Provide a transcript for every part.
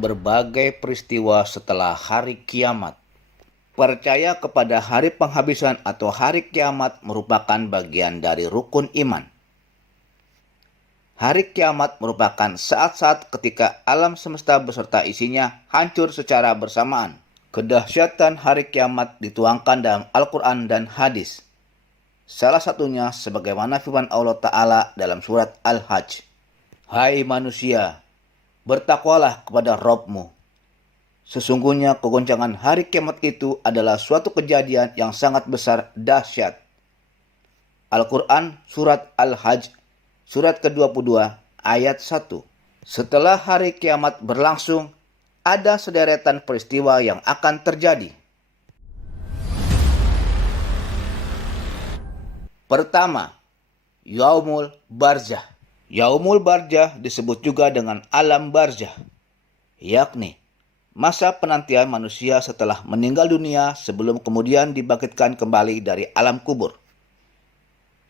berbagai peristiwa setelah hari kiamat. Percaya kepada hari penghabisan atau hari kiamat merupakan bagian dari rukun iman. Hari kiamat merupakan saat-saat ketika alam semesta beserta isinya hancur secara bersamaan. Kedahsyatan hari kiamat dituangkan dalam Al-Quran dan hadis. Salah satunya sebagaimana firman Allah Ta'ala dalam surat Al-Hajj. Hai manusia, bertakwalah kepada Rabb-mu. Sesungguhnya kegoncangan hari kiamat itu adalah suatu kejadian yang sangat besar dahsyat. Al-Quran Surat Al-Hajj, surat ke-22, ayat 1. Setelah hari kiamat berlangsung, ada sederetan peristiwa yang akan terjadi. Pertama, Yaumul Barzah. Yaumul Barzah disebut juga dengan alam barzah, yakni masa penantian manusia setelah meninggal dunia sebelum kemudian dibangkitkan kembali dari alam kubur.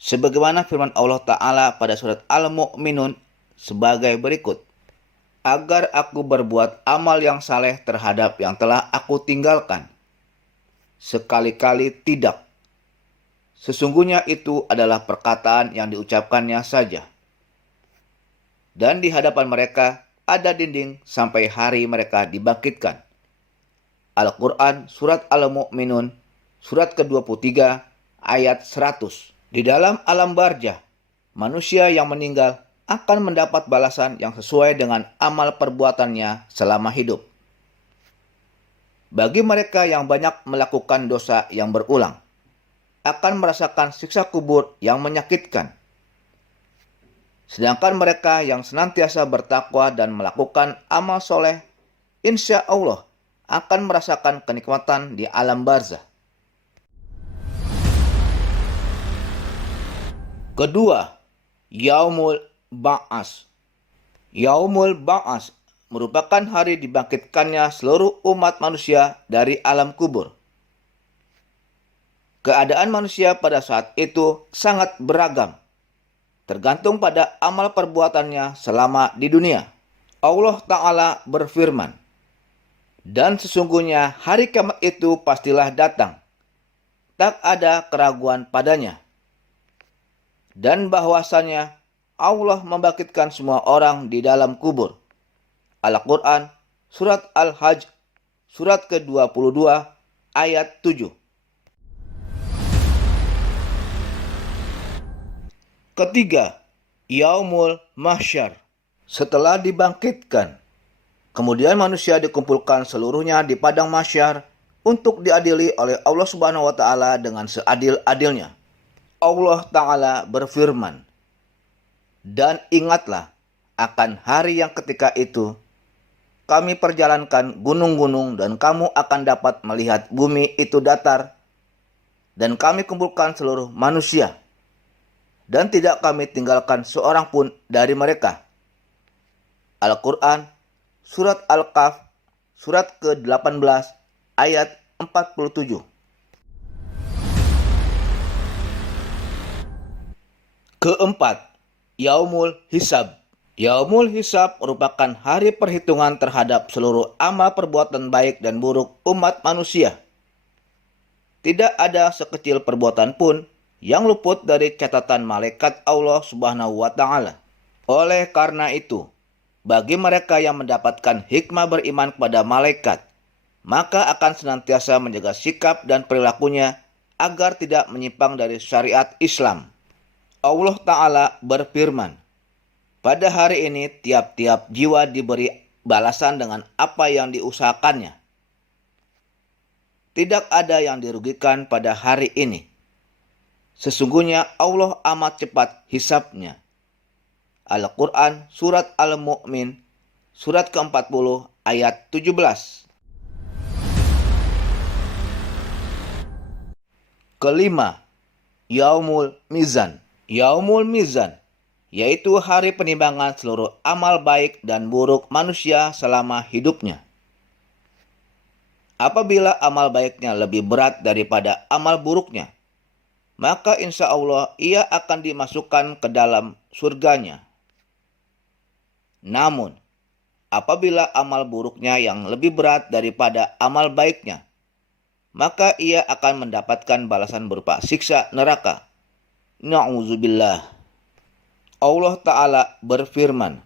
Sebagaimana firman Allah Ta'ala pada surat Al-Mu'minun sebagai berikut. Agar aku berbuat amal yang saleh terhadap yang telah aku tinggalkan. Sekali-kali tidak. Sesungguhnya itu adalah perkataan yang diucapkannya saja. Dan di hadapan mereka ada dinding sampai hari mereka dibangkitkan. Al-Quran Surat Al-Mu'minun, surat ke-23, ayat 100. Di dalam alam barzah, manusia yang meninggal akan mendapat balasan yang sesuai dengan amal perbuatannya selama hidup. Bagi mereka yang banyak melakukan dosa yang berulang, akan merasakan siksa kubur yang menyakitkan. Sedangkan mereka yang senantiasa bertakwa dan melakukan amal soleh, insya Allah akan merasakan kenikmatan di alam barzah. Kedua, Yaumul Ba'as. Yaumul Ba'as merupakan hari dibangkitkannya seluruh umat manusia dari alam kubur. Keadaan manusia pada saat itu sangat beragam, tergantung pada amal perbuatannya selama di dunia. Allah Ta'ala berfirman, dan sesungguhnya hari kiamat itu pastilah datang, tak ada keraguan padanya. Dan bahwasanya Allah membangkitkan semua orang di dalam kubur. Al-Quran Surat Al-Hajj, surat ke-22, ayat 7. Ketiga, Yaumul Mahsyar. Setelah dibangkitkan, kemudian manusia dikumpulkan seluruhnya di padang mahsyar untuk diadili oleh Allah Subhanahu wa Ta'ala dengan seadil-adilnya. Allah Ta'ala berfirman, dan ingatlah akan hari yang ketika itu kami perjalankan gunung-gunung dan kamu akan dapat melihat bumi itu datar, dan kami kumpulkan seluruh manusia, dan tidak kami tinggalkan seorang pun dari mereka. Al-Quran Surat Al-Kahf, surat ke-18, ayat 47. Keempat, Yaumul Hisab. Yaumul Hisab merupakan hari perhitungan terhadap seluruh amal perbuatan baik dan buruk umat manusia. Tidak ada sekecil perbuatan pun yang luput dari catatan malaikat Allah Subhanahu wa Ta'ala. Oleh karena itu, bagi mereka yang mendapatkan hikmah beriman kepada malaikat, maka akan senantiasa menjaga sikap dan perilakunya agar tidak menyimpang dari syariat Islam. Allah Ta'ala berfirman, pada hari ini tiap-tiap jiwa diberi balasan dengan apa yang diusahakannya. Tidak ada yang dirugikan pada hari ini. Sesungguhnya Allah amat cepat hisabnya. Al-Quran Surat Al-Mu'min, surat ke-40, ayat 17. Kelima, Yaumul Mizan. Yaumul Mizan, yaitu hari penimbangan seluruh amal baik dan buruk manusia selama hidupnya. Apabila amal baiknya lebih berat daripada amal buruknya, maka insya Allah ia akan dimasukkan ke dalam surganya. Namun, apabila amal buruknya yang lebih berat daripada amal baiknya, maka ia akan mendapatkan balasan berupa siksa neraka. Na'udzubillah. Allah Ta'ala berfirman,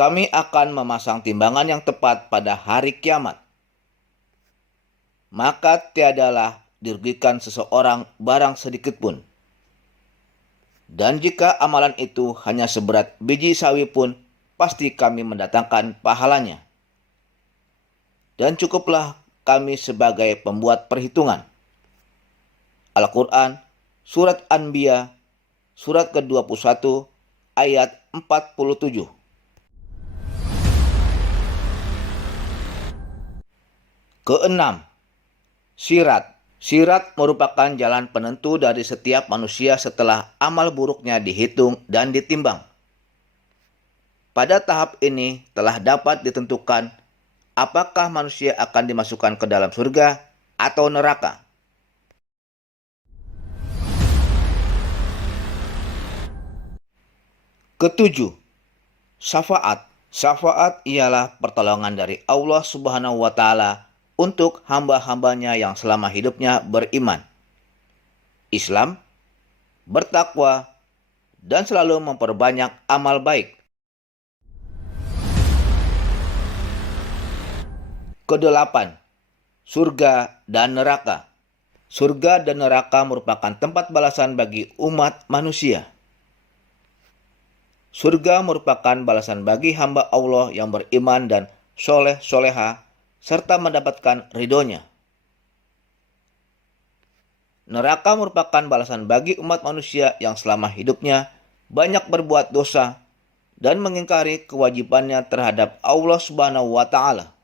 kami akan memasang timbangan yang tepat pada hari kiamat. Maka tiadalah dirugikan seseorang barang sedikit pun. Dan jika amalan itu hanya seberat biji sawi pun, pasti kami mendatangkan pahalanya. Dan cukuplah kami sebagai pembuat perhitungan. Al-Quran, Surat Anbiya, Surat ke-21, ayat 47. Keenam, sirat. Sirat merupakan jalan penentu dari setiap manusia setelah amal buruknya dihitung dan ditimbang. Pada tahap ini telah dapat ditentukan apakah manusia akan dimasukkan ke dalam surga atau neraka. Ketujuh, syafaat. Syafaat ialah pertolongan dari Allah Subhanahu wa Ta'ala untuk hamba-hambanya yang selama hidupnya beriman, Islam, bertakwa, dan selalu memperbanyak amal baik. Kedelapan, surga dan neraka. Surga dan neraka merupakan tempat balasan bagi umat manusia. Surga merupakan balasan bagi hamba Allah yang beriman dan soleh-soleha serta mendapatkan ridhonya. Neraka merupakan balasan bagi umat manusia yang selama hidupnya banyak berbuat dosa dan mengingkari kewajibannya terhadap Allah Subhanahu wa Ta'ala.